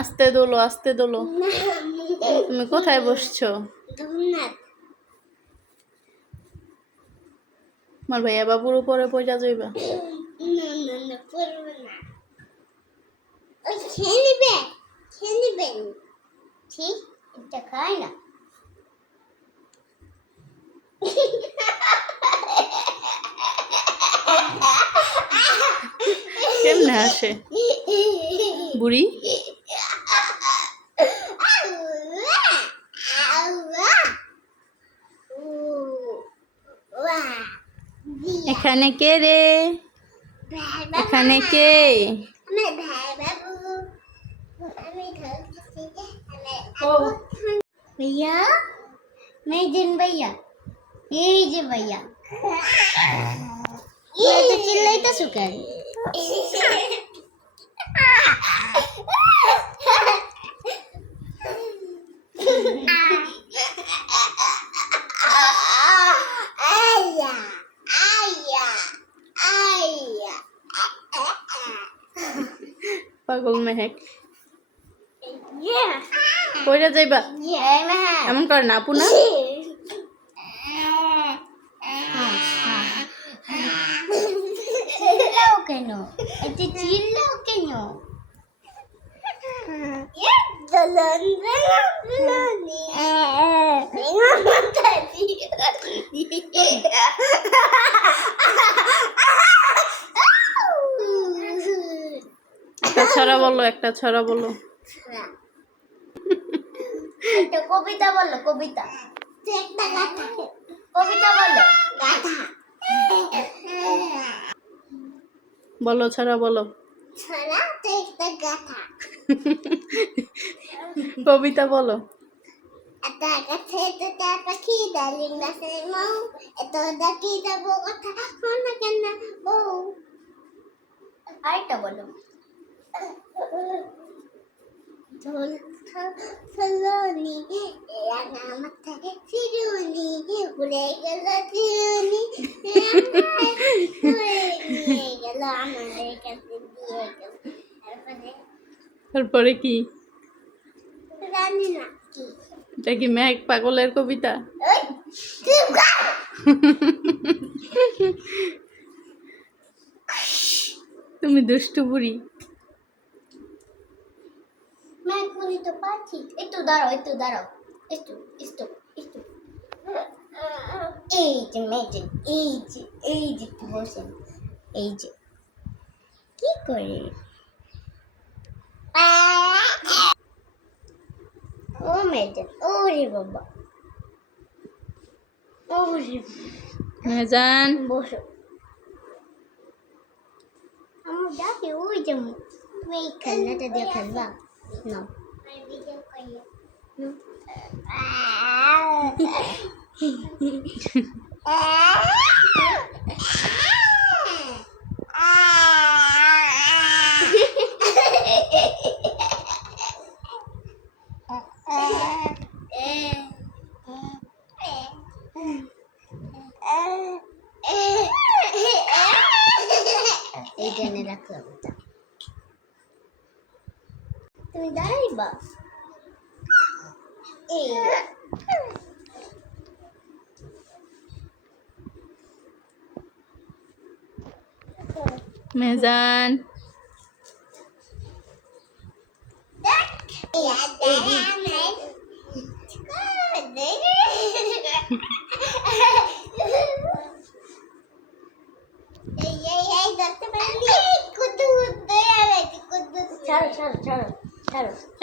আস্তে দোলো, আস্তে দোলো। তুমি কোথায় বসছো? আমার ভাইয়া বাবুর উপরে পয়সা যাইবা। ঠিক এটা খাই না। কেমনে আসে বুড়ি? এখানে কে রে? এখানে কে? भैया मैं जिन भैया ये जे भैया ये तो चिल्लाता सुकर পাগল মেহেক কইরা যাইবা? এমন করে না আপু না। চিল্লাও কেন? এতে চিল্লাও কেন? একটা ছড়া বলো, একটা ছড়া বলো। একটা কবিতা বলো, কবিতা। একটা গাথা কবিতা বলো, গাথা বলো, ছড়া বলো। ছড়া তো একটা গাথা। কবিতা বলো। একটা গাছে দুটা পাখি ডালিম গাছে মৌ এত ডাকি যাবো কথা শোনা কেন বউ। আরেকটা বলো। ঢোল ছলনি রাঙা মাথায় চিরুনি উড়ে গেল চিরুনি নিয়ে গেল আমাদের কাছে দিয়ে গেল। তারপরে কি? জানি না কি। এটা কি মেহেক পাগলের কবিতা? তুমি দুষ্টু বুড়ি। মেঘগুলি তো পাচ্ছি। একটু দাঁড়াও, একটু দাঁড়াও, একটু একটু একটু এই যে মেঘে এই যে একটু বসেন। এই যে কি করে ও মেঘে ওরে বাবা ওরে মেজান বসো। আমার ডাকে ওই যে তুমি এই খেলনাটা দিয়ে খেলবা না। এই জেনে রাখলাম তুমি দাঁড়াইবা। এই মেজান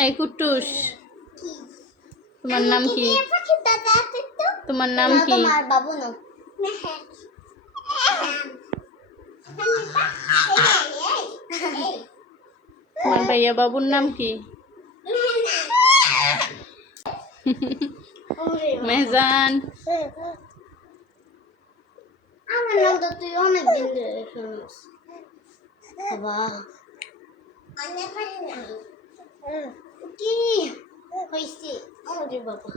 এই কুট্টুস, তোমার নাম কি? তোমার নাম কি? তোমার বাবু নাম তোমার ভাইয়া বাবুর নাম কি? মেহজান আমার নাম তো তুই অনেক দিন ধরে শুনিস বাবা। কি হয়েছে? ওরে বাবা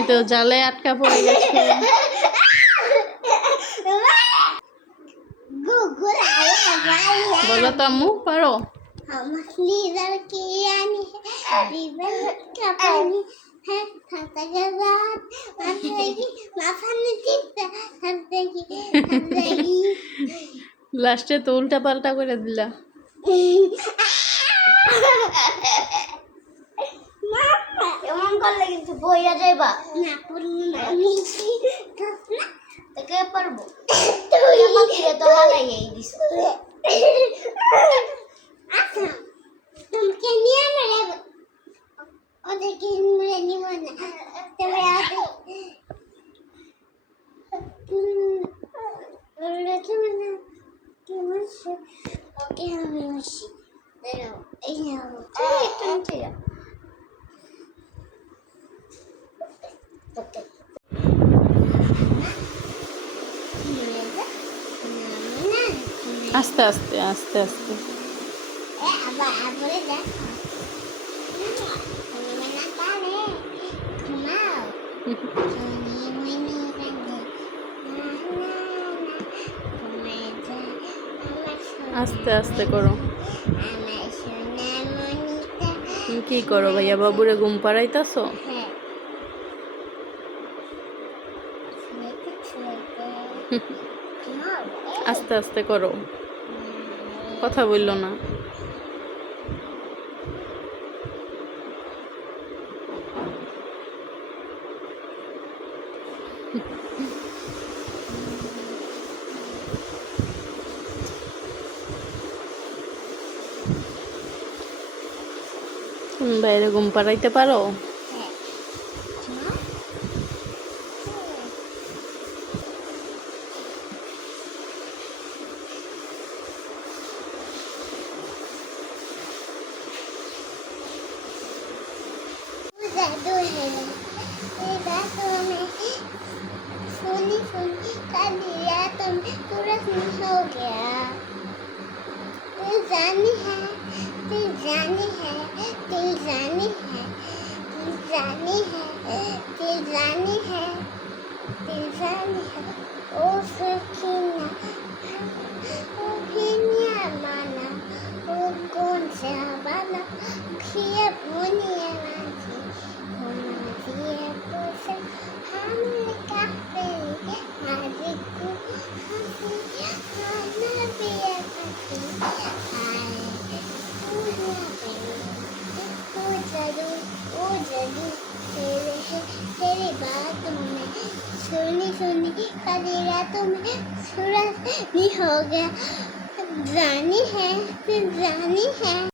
আমি তো জালে আটকা পড়ে গেছি। বলো তো আম্মু, পারো? हम लीडर की यानी है लीडर का पानी है खाता के बाद हंसेगी माथा नहीं टिकता हंसेगी লাস্টে তো উল্টা পাল্টা করে দিলা। এমন করলে কিন্তু বইয়া যাইবা না পড়বো না মিছি না তোকে পারবো তুই আমাকে তো হালাই দিছ আচ্ছা তোমাকে নিয়ে মেরে ওদেরকে মেরে নিব না তবে আগে ওকে আমি মিশি দাঁড়াও এই নাও একটু আস্তে আস্তে আস্তে আস্তে। আস্তে আস্তে করো। তুমি কি করো ভাইয়া, বাবুরে ঘুম পাড়াইতাছো? আস্তে আস্তে করো, কথা বললো না। তুমি বাইরে ঘুম পাড়াইতে পারো? जादू है ये बातों में सुनी सुनी कर दिया तुम तुरंत हो गया दिल जानी है दिल जानी है दिल जानी है दिल जानी है दिल जानी है दिल जानी है ओ सकीना ओ हिनिया माना ओ कौन सा वाला खिया बुनिया तेरी बातों में सुनी सुनी कभी रातों में सूरज भी हो गया जानी है